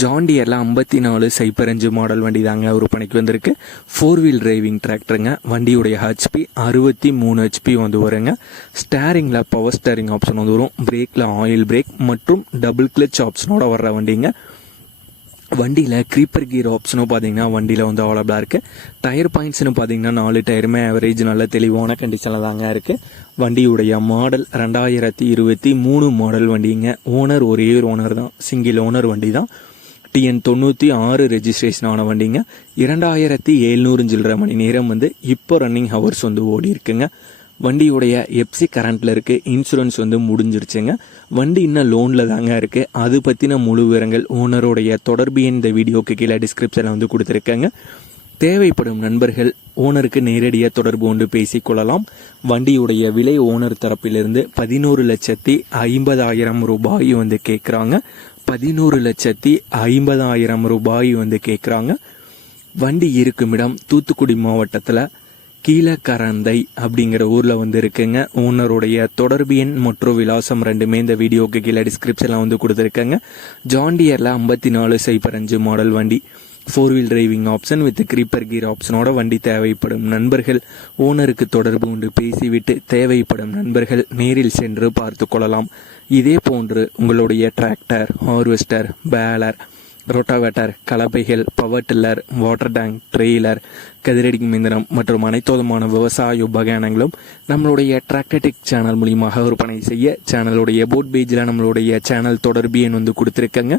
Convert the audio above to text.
ஜாண்டியரில் ஐம்பத்தி நாலு சைப்பர் அஞ்சு மாடல் வண்டி தாங்க விற்பனைக்கு வந்திருக்கு. ஃபோர் வீல் டிரைவிங் டிராக்டருங்க வண்டியுடைய ஹெச்பி அறுபத்தி மூணு ஹெச்பி வந்து வருங்க. ஸ்டேரிங்கில் பவர் ஸ்டேரிங் ஆப்ஷன் வந்து வரும். பிரேக்கில் ஆயில் பிரேக் மற்றும் டபுள் கிளச் ஆப்ஷனோட வர்ற வண்டிங்க. வண்டியில் க்ரீப்பர் கீர் ஆப்ஷனும் பார்த்தீங்கன்னா வண்டியில் வந்து அவைலபிளாக இருக்குது டயர் பாயிண்ட்ஸ்னு பார்த்தீங்கன்னா நாலு டயருமே ஆவரேஜ் நல்ல தெளிவான கண்டிஷனில் தாங்க இருக்குது வண்டியுடைய மாடல் ரெண்டாயிரத்தி இருபத்தி மூணு மாடல் வண்டிங்க. ஓனர் ஒரே ஓனர் தான். சிங்கிள் ஓனர் வண்டி தான் டிஎன் தொண்ணூற்றி ஆறு ரெஜிஸ்ட்ரேஷன் ஆன வண்டிங்க. இரண்டாயிரத்தி எழுநூறு சில்லற மணி நேரம் வந்து இப்போ ரன்னிங் ஹவர்ஸ் வந்து ஓடி இருக்குங்க. வண்டியுடைய எப்சி கரண்ட்டில் இருக்குது இன்சூரன்ஸ் வந்து முடிஞ்சிருச்சுங்க. வண்டி இன்னும் லோனில் தாங்க இருக்குது அது பற்றின முழு விவரங்கள் ஓனருடைய தொடர்பு எண் இந்த வீடியோக்கு கீழே டிஸ்கிரிப்ஷனில் வந்து கொடுத்துருக்கேங்க. தேவைப்படும் நண்பர்கள் ஓனருக்கு நேரடியாக தொடர்பு கொண்டு பேசிக்கொள்ளலாம் வண்டியுடைய விலை ஓனர் தரப்பிலிருந்து பதினோரு லட்சத்தி ஐம்பதாயிரம் ரூபாய் வந்து கேட்குறாங்க. பதினோரு லட்சத்தி ஐம்பதாயிரம் ரூபாய் வந்து கேட்குறாங்க வண்டி இருக்கும் இடம் தூத்துக்குடி மாவட்டத்தில் கீழக்கரந்தை அப்படிங்கிற ஊரில் வந்து இருக்குங்க. ஓனருடைய தொடர்பு எண் மற்றும் விலாசம் ரெண்டுமே இந்த வீடியோவுக்கு கீழே டிஸ்கிரிப்ஷனில் வந்து கொடுத்துருக்கேங்க. ஜாண்டியரில் ஐம்பத்தி நாலு சைபர் அஞ்சு மாடல் வண்டி. Four wheel driving option with creeper gear ஆப்ஷனோட வண்டி தேவைப்படும் நண்பர்கள். ஓனருக்கு தொடர்பு கொண்டு பேசிவிட்டு தேவைப்படும் நண்பர்கள் நேரில் சென்று பார்த்து கொள்ளலாம். இதே போன்று உங்களுடைய tractor harvester baler rotavator கலப்பைகள் power tiller water tank trailer கதிரடி மிந்திரம் மற்றும் அனைத்து விதமான விவசாய உபகரணங்களும் நம்மளுடைய டிராக்டர்டெக் சேனல் மூலியமாக விற்பனை செய்ய சேனலுடைய போட் பேஜில் நம்மளுடைய சேனல் தொடர்பு எண் வந்து கொடுத்துருக்கங்க.